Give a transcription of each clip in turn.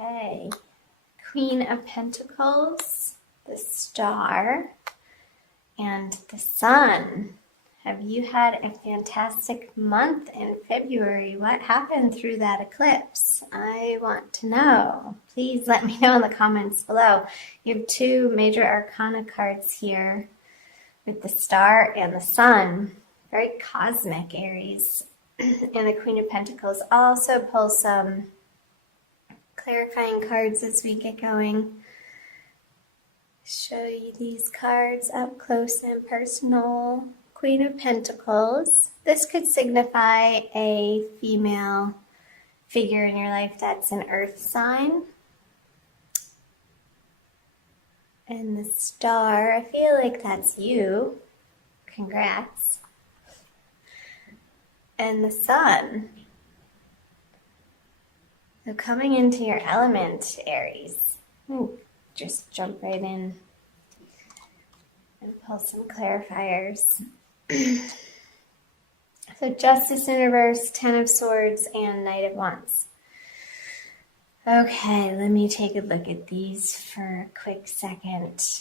Okay. Queen of Pentacles, the Star, and the Sun. Have you had a fantastic month in February? What happened through that eclipse? I want to know. Please let me know in the comments below. You have two major arcana cards here with the Star and the Sun. Very cosmic, Aries. And the Queen of Pentacles. I'll also pull some clarifying cards as we get going. Show you these cards up close and personal. Queen of Pentacles. This could signify a female figure in your life that's an earth sign. And the Star, I feel like that's you. Congrats. And the Sun. So coming into your element, Aries. Just jump right in and pull some clarifiers. So Justice in reverse, Ten of Swords, and Knight of Wands. Okay, let me take a look at these for a quick second.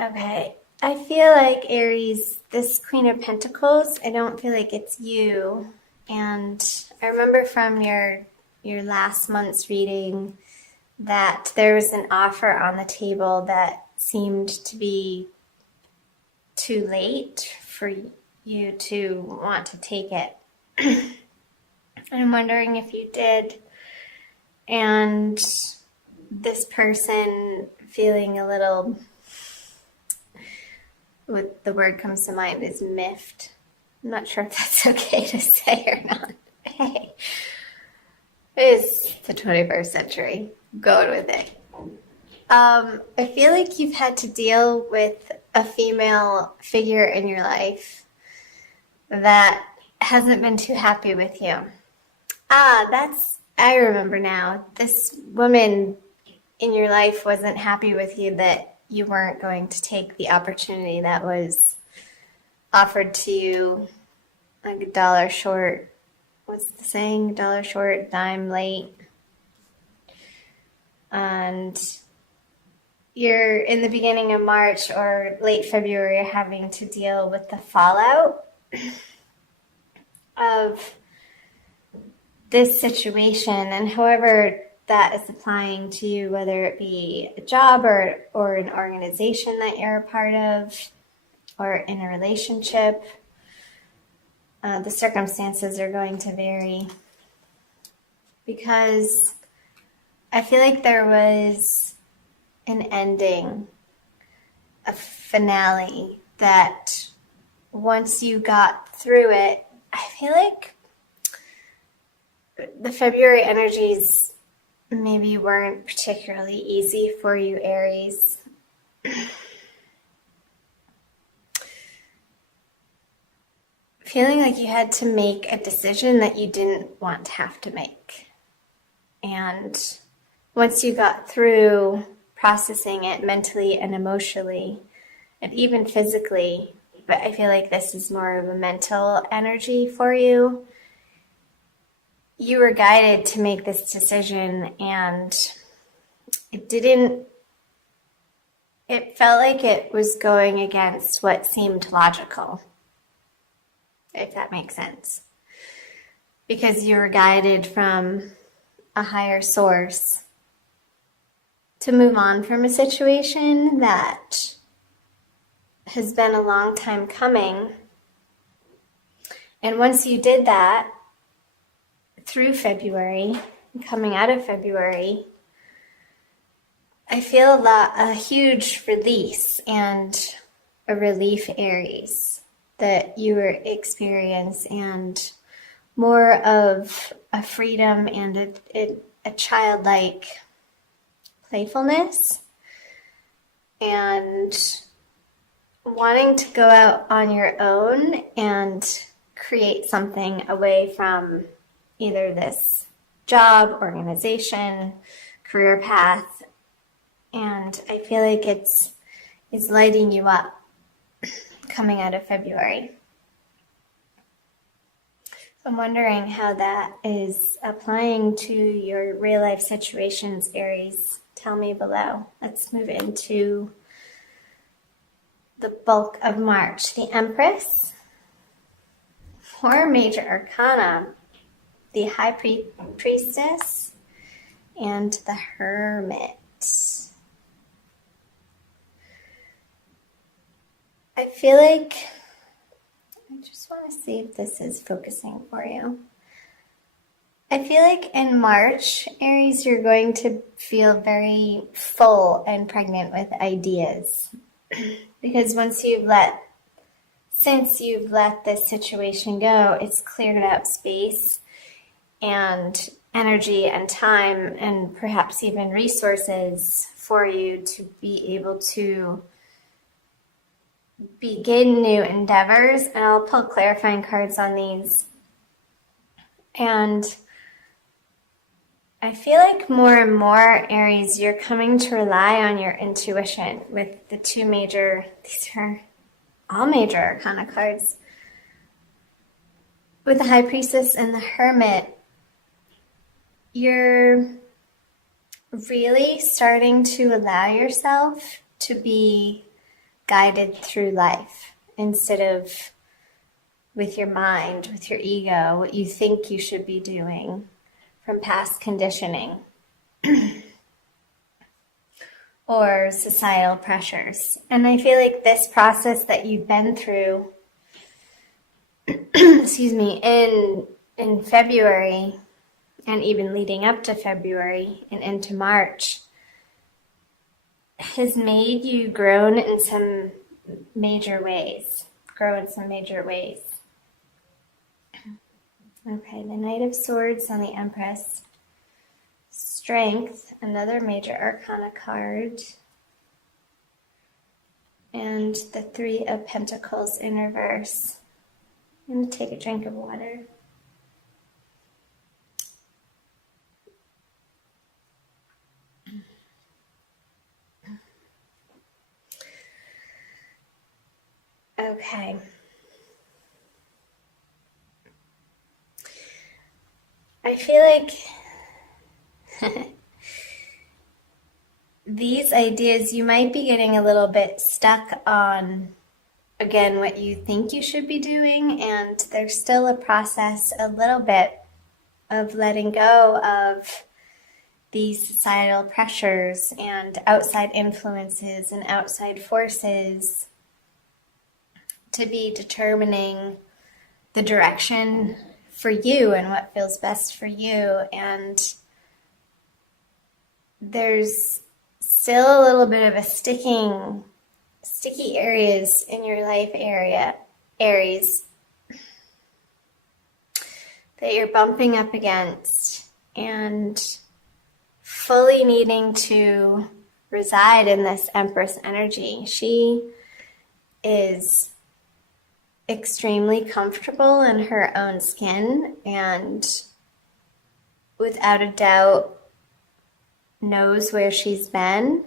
Okay, I feel like Aries, this Queen of Pentacles, I don't feel like it's you. And I remember from your last month's reading that there was an offer on the table that seemed to be too late for you to want to take it. I'm wondering if you did. And this person feeling a little, what the word comes to mind is miffed. I'm not sure if that's okay to say or not. Hey, it's the 21st century. Going with it. I feel like you've had to deal with a female figure in your life that hasn't been too happy with you. I remember now. This woman in your life wasn't happy with you that you weren't going to take the opportunity that was offered to you, like a dollar short. What's the saying? Dollar short, dime late. And you're in the beginning of March or late February having to deal with the fallout of this situation, and however that is applying to you, whether it be a job or an organization that you're a part of or in a relationship, the circumstances are going to vary, because I feel like there was an ending, a finale, that once you got through it, I feel like the February energies maybe weren't particularly easy for you, Aries. Feeling like you had to make a decision that you didn't want to have to make. And once you got through processing it mentally and emotionally, and even physically, but I feel like this is more of a mental energy for you, you were guided to make this decision, and it felt like it was going against what seemed logical, if that makes sense. Because you were guided from a higher source to move on from a situation that has been a long time coming. And once you did that, through February, coming out of February, I feel a huge release and a relief, Aries, that you were experiencing, and more of a freedom and a childlike playfulness, and wanting to go out on your own and create something away from either this job, organization, career path. And I feel like it's lighting you up coming out of February. I'm wondering how that is applying to your real life situations, Aries. Tell me below. Let's move into the bulk of March. The Empress, 4 major arcana, the High Priestess, and the Hermit. I feel like, I just want to see if this is focusing for you. I feel like in March, Aries, you're going to feel very full and pregnant with ideas. Because since you've let this situation go, it's cleared up space and energy and time and perhaps even resources for you to be able to begin new endeavors. And I'll pull clarifying cards on these. And I feel like more and more, Aries, you're coming to rely on your intuition with the 2 major, these are all major arcana cards. With the High Priestess and the Hermit, you're really starting to allow yourself to be guided through life instead of with your mind, with your ego, what you think you should be doing from past conditioning or societal pressures. And I feel like this process that you've been through, excuse me, in February and even leading up to February and into March has made you grow in some major ways. Okay, the Knight of Swords on the Empress. Strength, another major arcana card. And the 3 of Pentacles in reverse. I'm going to take a drink of water. Okay. I feel like these ideas, you might be getting a little bit stuck on, again, what you think you should be doing, and there's still a process, a little bit of letting go of these societal pressures and outside influences and outside forces to be determining the direction for you and what feels best for you. And there's still a little bit of a sticky areas in your life area, Aries, that you're bumping up against and fully needing to reside in this Empress energy. She is extremely comfortable in her own skin and without a doubt knows where she's been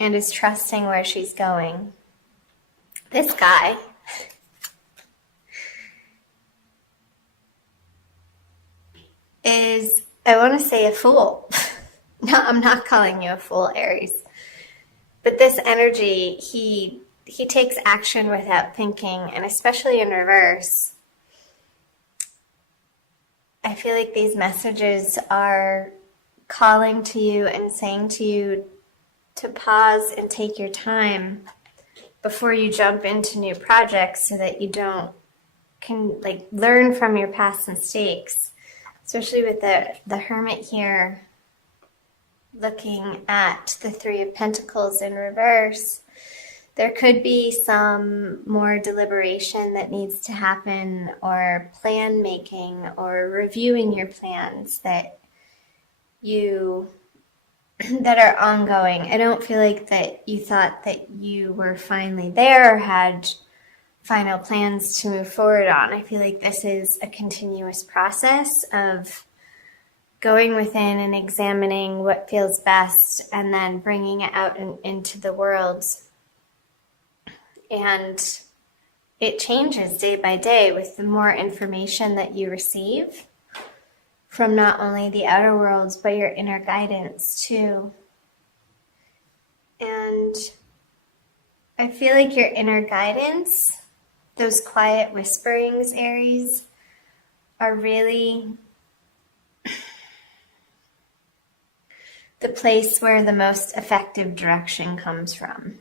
and is trusting where she's going. This guy is, I want to say, a fool. No, I'm not calling you a fool, Aries. But this energy, he takes action without thinking, and especially in reverse. I feel like these messages are calling to you and saying to you to pause and take your time before you jump into new projects so that you can learn from your past mistakes, especially with the Hermit here looking at the 3 of Pentacles in reverse. There could be some more deliberation that needs to happen, or plan making, or reviewing your plans that are ongoing. I don't feel like that you thought that you were finally there or had final plans to move forward on. I feel like this is a continuous process of going within and examining what feels best and then bringing it out into the world. And it changes day by day with the more information that you receive from not only the outer worlds, but your inner guidance too. And I feel like your inner guidance, those quiet whisperings, Aries, are really the place where the most effective direction comes from.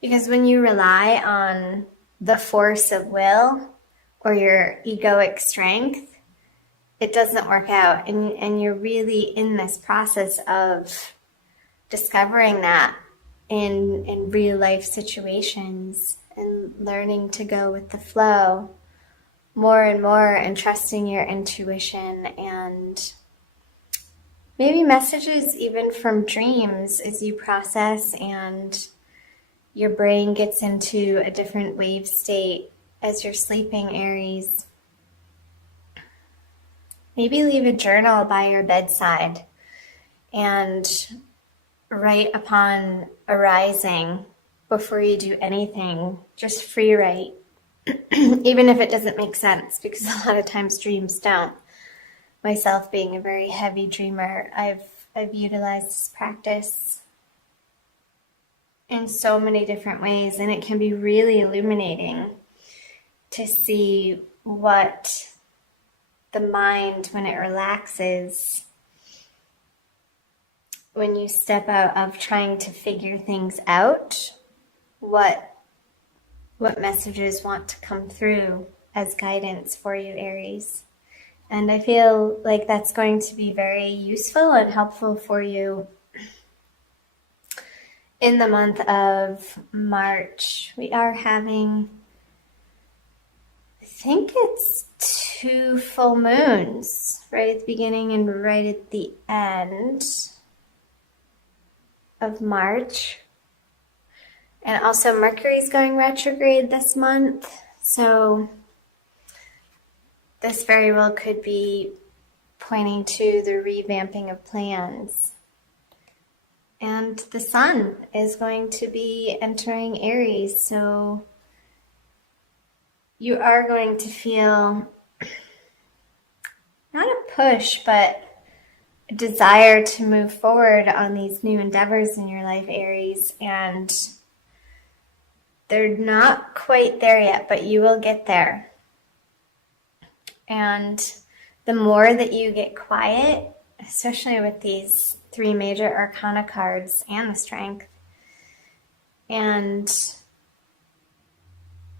Because when you rely on the force of will or your egoic strength, it doesn't work out. And you're really in this process of discovering that in real life situations and learning to go with the flow more and more and trusting your intuition and maybe messages even from dreams as you process and your brain gets into a different wave state as you're sleeping, Aries. Maybe leave a journal by your bedside and write upon arising before you do anything. Just free write, even if it doesn't make sense, because a lot of times dreams don't. Myself being a very heavy dreamer, I've utilized this practice in so many different ways, and it can be really illuminating to see what the mind, when it relaxes, when you step out of trying to figure things out, what messages want to come through as guidance for you, Aries. And I feel like that's going to be very useful and helpful for you in the month of March. We are having, I think it's 2 full moons right at the beginning and right at the end of March. And also Mercury's going retrograde this month. So this very well could be pointing to the revamping of plans. And the sun is going to be entering Aries, so you are going to feel not a push, but a desire to move forward on these new endeavors in your life, Aries. And they're not quite there yet, but you will get there. And the more that you get quiet, especially with these 3 major arcana cards and the strength, and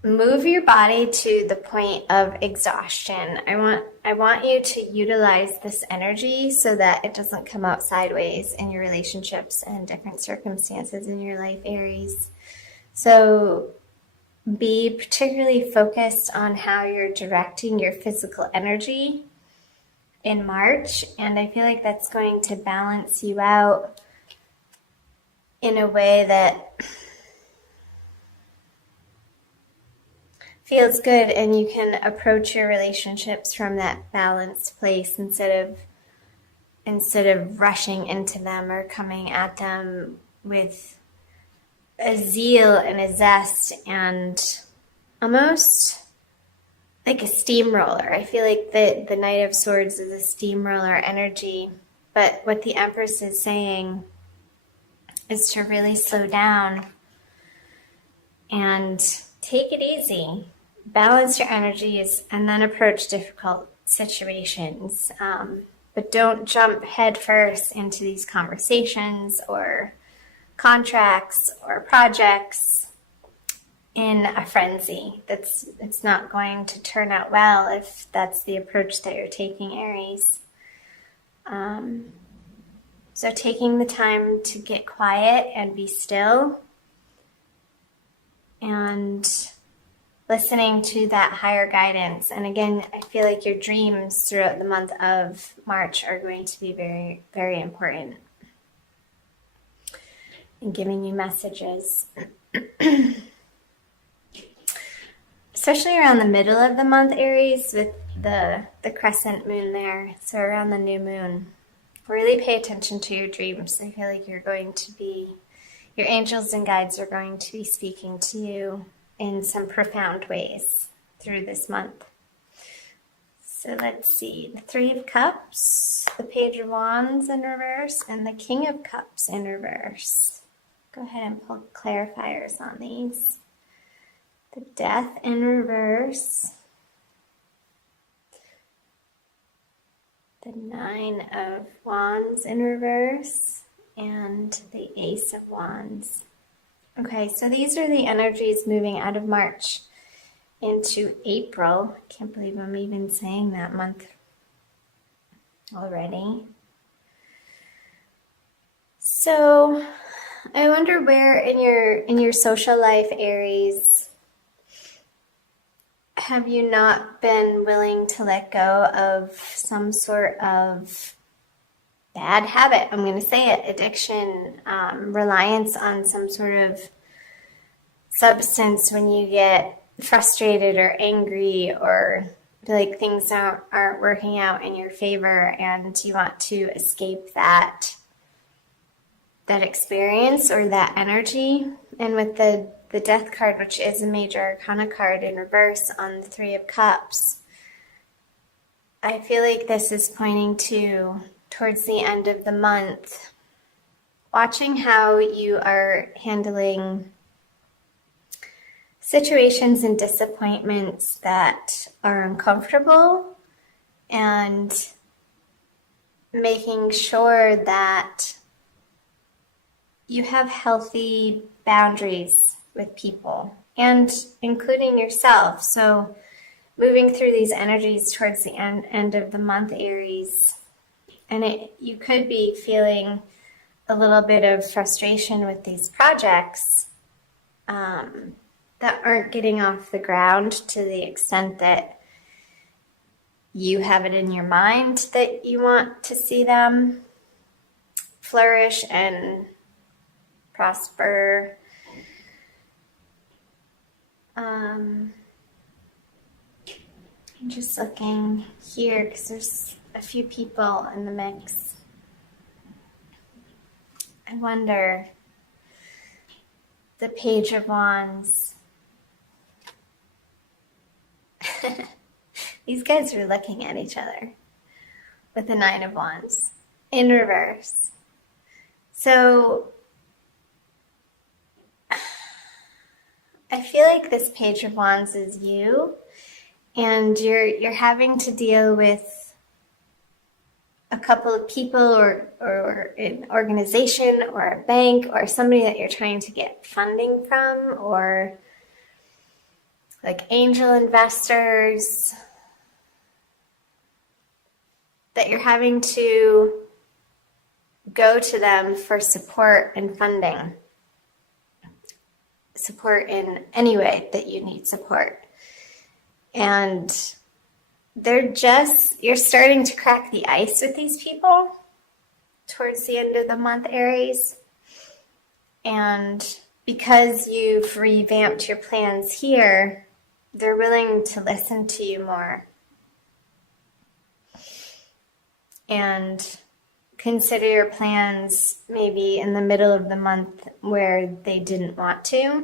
move your body to the point of exhaustion. I want you to utilize this energy so that it doesn't come out sideways in your relationships and different circumstances in your life, Aries. So be particularly focused on how you're directing your physical energy in March, and I feel like that's going to balance you out in a way that feels good, and you can approach your relationships from that balanced place instead of rushing into them or coming at them with a zeal and a zest and almost like a steamroller. I feel like the Knight of Swords is a steamroller energy, but what the Empress is saying is to really slow down and take it easy, balance your energies, and then approach difficult situations. But don't jump headfirst into these conversations or contracts or projects in a frenzy. It's not going to turn out well if that's the approach that you're taking, Aries. So taking the time to get quiet and be still and listening to that higher guidance. And again, I feel like your dreams throughout the month of March are going to be very, very important in giving you messages. Especially around the middle of the month, Aries, with the crescent moon there, so around the new moon. Really pay attention to your dreams. I feel like you're going to be your angels and guides are going to be speaking to you in some profound ways through this month. So let's see, the Three of Cups, the Page of Wands in reverse, and the King of Cups in reverse. Go ahead and pull clarifiers on these. The Death in reverse, the Nine of Wands in reverse, and the Ace of Wands. Okay, so these are the energies moving out of March into April. I can't believe I'm even saying that month already. So I wonder where in your social life, Aries, have you not been willing to let go of some sort of bad habit? I'm going to say it, addiction, reliance on some sort of substance when you get frustrated or angry or feel like things aren't working out in your favor and you want to escape that experience or that energy. And with the Death card, which is a major arcana card in reverse on the Three of Cups, I feel like this is pointing to towards the end of the month, watching how you are handling situations and disappointments that are uncomfortable and making sure that you have healthy boundaries with people and including yourself. So moving through these energies towards the end of the month, Aries, and you could be feeling a little bit of frustration with these projects that aren't getting off the ground to the extent that you have it in your mind that you want to see them flourish and prosper. I'm just looking here because there's a few people in the mix. I wonder, the Page of Wands. These guys are looking at each other with the Nine of Wands in reverse. So I feel like this Page of Wands is you, and you're having to deal with a couple of people or an organization or a bank or somebody that you're trying to get funding from, or like angel investors that you're having to go to them for support and funding. Support in any way that you need support. And you're starting to crack the ice with these people towards the end of the month, Aries. And because you've revamped your plans here, they're willing to listen to you more and consider your plans maybe in the middle of the month where they didn't want to,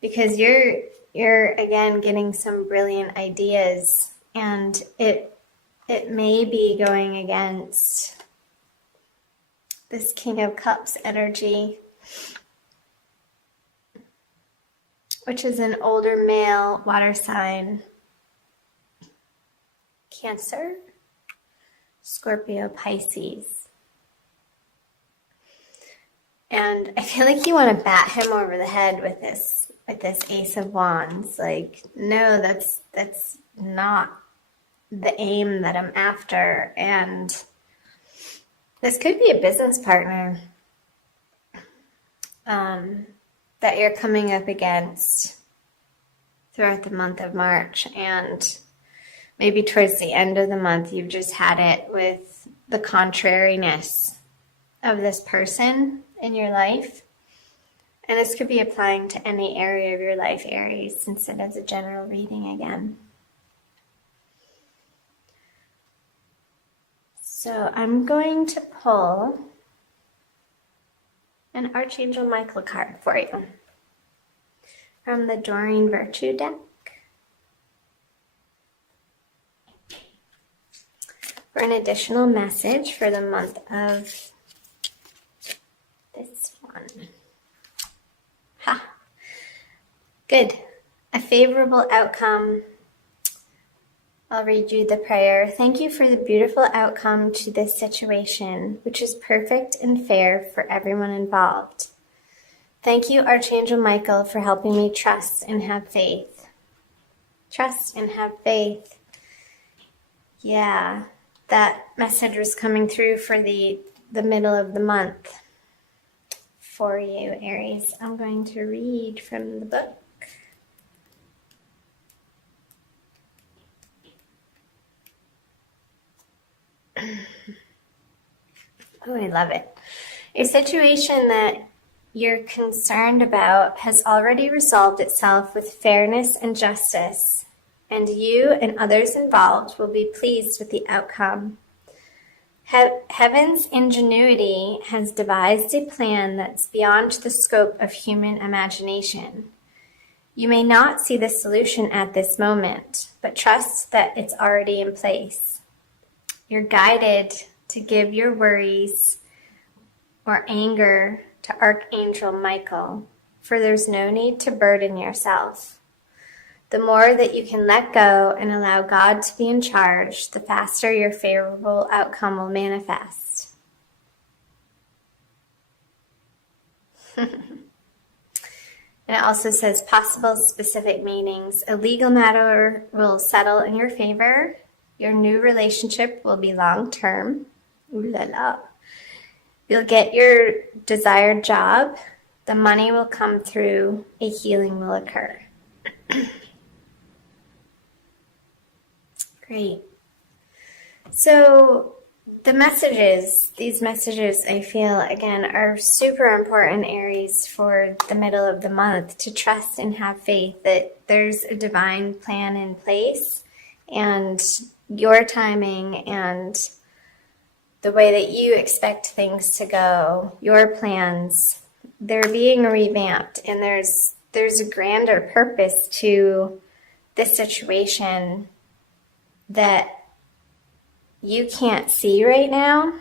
because you're again getting some brilliant ideas, and it may be going against this King of Cups energy, which is an older male water sign, Cancer, Scorpio, Pisces. And I feel like you want to bat him over the head with this Ace of Wands. Like, no, that's not the aim that I'm after. And this could be a business partner that you're coming up against throughout the month of March. And maybe towards the end of the month, you've just had it with the contrariness of this person in your life. And this could be applying to any area of your life, Aries, since it is a general reading again. So I'm going to pull an Archangel Michael card for you from the Doreen Virtue deck. For an additional message for the month of this one. Ha! Good. A favorable outcome. I'll read you the prayer. Thank you for the beautiful outcome to this situation, which is perfect and fair for everyone involved. Thank you, Archangel Michael, for helping me trust and have faith. Trust and have faith. Yeah, that message was coming through for the middle of the month for you, Aries. I'm going to read from the book. Oh, I love it. A situation that you're concerned about has already resolved itself with fairness and justice, and you and others involved will be pleased with the outcome. Heaven's ingenuity has devised a plan that's beyond the scope of human imagination. You may not see the solution at this moment, but trust that it's already in place. You're guided to give your worries or anger to Archangel Michael, for there's no need to burden yourself. The more that you can let go and allow God to be in charge, the faster your favorable outcome will manifest. And it also says possible specific meanings. A legal matter will settle in your favor. Your new relationship will be long-term. Ooh la la. You'll get your desired job. The money will come through. A healing will occur. Great. So these messages I feel, again, are super important, Aries, for the middle of the month, to trust and have faith that there's a divine plan in place, and your timing and the way that you expect things to go, your plans, they're being revamped, and there's a grander purpose to this situation that you can't see right now,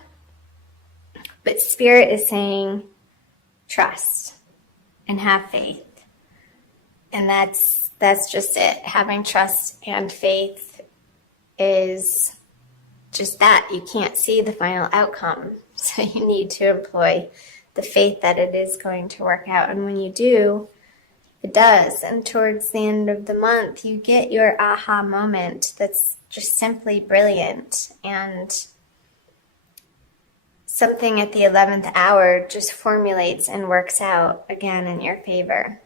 but Spirit is saying trust and have faith. And that's just it. Having trust and faith is just that. You can't see the final outcome, so you need to employ the faith that it is going to work out. And when you do, it does. And towards the end of the month, you get your aha moment that's just simply brilliant. And something at the 11th hour just formulates and works out again in your favor.